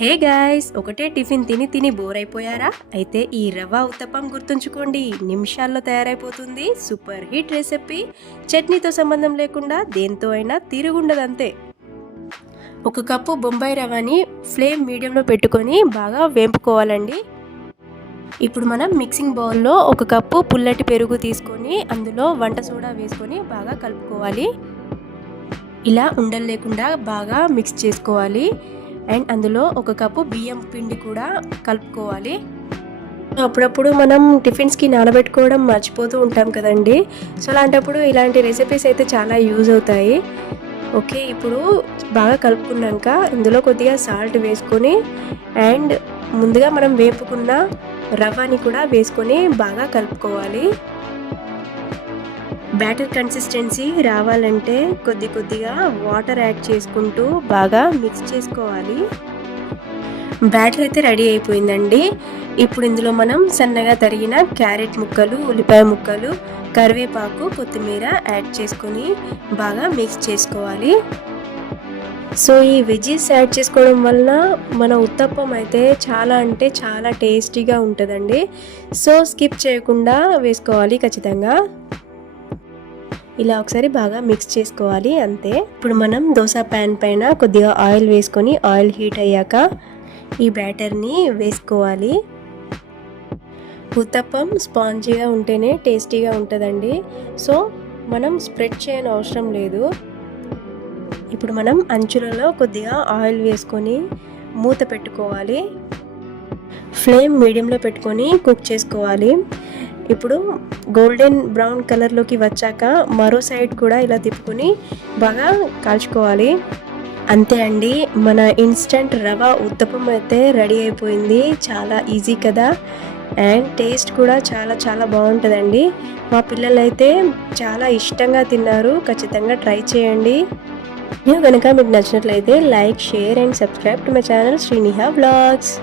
Hey guys, ఒకటే tiffin తిని తిని బోర్ అయిపోయారా? అయితే ఈ రవ్వ ఉత్తప్పం గుర్తుంచుకోండి, నిమిషాల్లో తయారైపోతుంది. Super hit recipe. చట్నీతో సంబంధం లేకుండా దేంతో అయినా తిరుగుండదంతే. 1 కప్పు బొంబాయి రవ్వని ఫ్లేమ్ మీడియంలో పెట్టుకొని బాగా వేంపుకోవాలండి. ఇప్పుడు మనం మిక్సింగ్ బౌల్లో 1 కప్పు పుల్లటి పెరుగు తీసుకొని అందులో వంట సోడా వేసుకొని బాగా కలుపుకోవాలి. ఇలా ఉండలు లేకుండా బాగా మిక్స్ చేసుకోవాలి. అండ్ అందులో 1 కప్పు బియ్యం పిండి కూడా కలుపుకోవాలి. అప్పుడప్పుడు మనం టిఫిన్స్కి నానబెట్టుకోవడం మర్చిపోతూ ఉంటాం కదండి. సో అలాంటప్పుడు ఇలాంటి రెసిపీస్ అయితే చాలా యూజ్ అవుతాయి. ఓకే, ఇప్పుడు బాగా కలుపుకున్నాక ఇందులో కొద్దిగా సాల్ట్ వేసుకొని అండ్ ముందుగా మనం వేపుకున్న రవ్వని కూడా వేసుకొని బాగా కలుపుకోవాలి. బ్యాటర్ కన్సిస్టెన్సీ రావాలంటే కొద్దిగా వాటర్ యాడ్ చేసుకుంటూ బాగా మిక్స్ చేసుకోవాలి. బ్యాటర్ అయితే రెడీ అయిపోయిందండి. ఇప్పుడు ఇందులో మనం సన్నగా తరిగిన క్యారెట్ ముక్కలు, ఉల్లిపాయ ముక్కలు, కరివేపాకు, కొత్తిమీర యాడ్ చేసుకొని బాగా మిక్స్ చేసుకోవాలి. సో ఈ వెజ్జీస్ యాడ్ చేసుకోవడం వలన మన ఉత్తప్పం అయితే చాలా అంటే చాలా టేస్టీగా ఉంటుందండి. సో స్కిప్ చేయకుండా వేసుకోవాలి ఖచ్చితంగా. ఇలా ఒకసారి బాగా మిక్స్ చేసుకోవాలి అంతే. ఇప్పుడు మనం దోశ ప్యాన్ పైన కొద్దిగా ఆయిల్ వేసుకొని ఆయిల్ హీట్ అయ్యాక ఈ బ్యాటర్ని వేసుకోవాలి. ఉత్తప్పం స్పాంజీగా ఉంటేనే టేస్టీగా ఉంటుందండి. సో మనం స్ప్రెడ్ చేయని అవసరం లేదు. ఇప్పుడు మనం అంచులలో కొద్దిగా ఆయిల్ వేసుకొని మూత పెట్టుకోవాలి. ఫ్లేమ్ మీడియంలో పెట్టుకొని కుక్ చేసుకోవాలి. ఇప్పుడు గోల్డెన్ బ్రౌన్ కలర్లోకి వచ్చాక మరో సైడ్ కూడా ఇలా తిప్పుకొని బాగా కాల్చుకోవాలి. అంతే అండి, మన ఇన్స్టంట్ రవ్వ ఉత్తప్పం అయితే రెడీ అయిపోయింది. చాలా ఈజీ కదా, అండ్ టేస్ట్ కూడా చాలా చాలా బాగుంటుందండి. మా పిల్లలు అయితే చాలా ఇష్టంగా తిన్నారు. ఖచ్చితంగా ట్రై చేయండి. వీడియో కనుక మీకు నచ్చినట్లయితే like, share and subscribe to my channel Sriniha vlogs.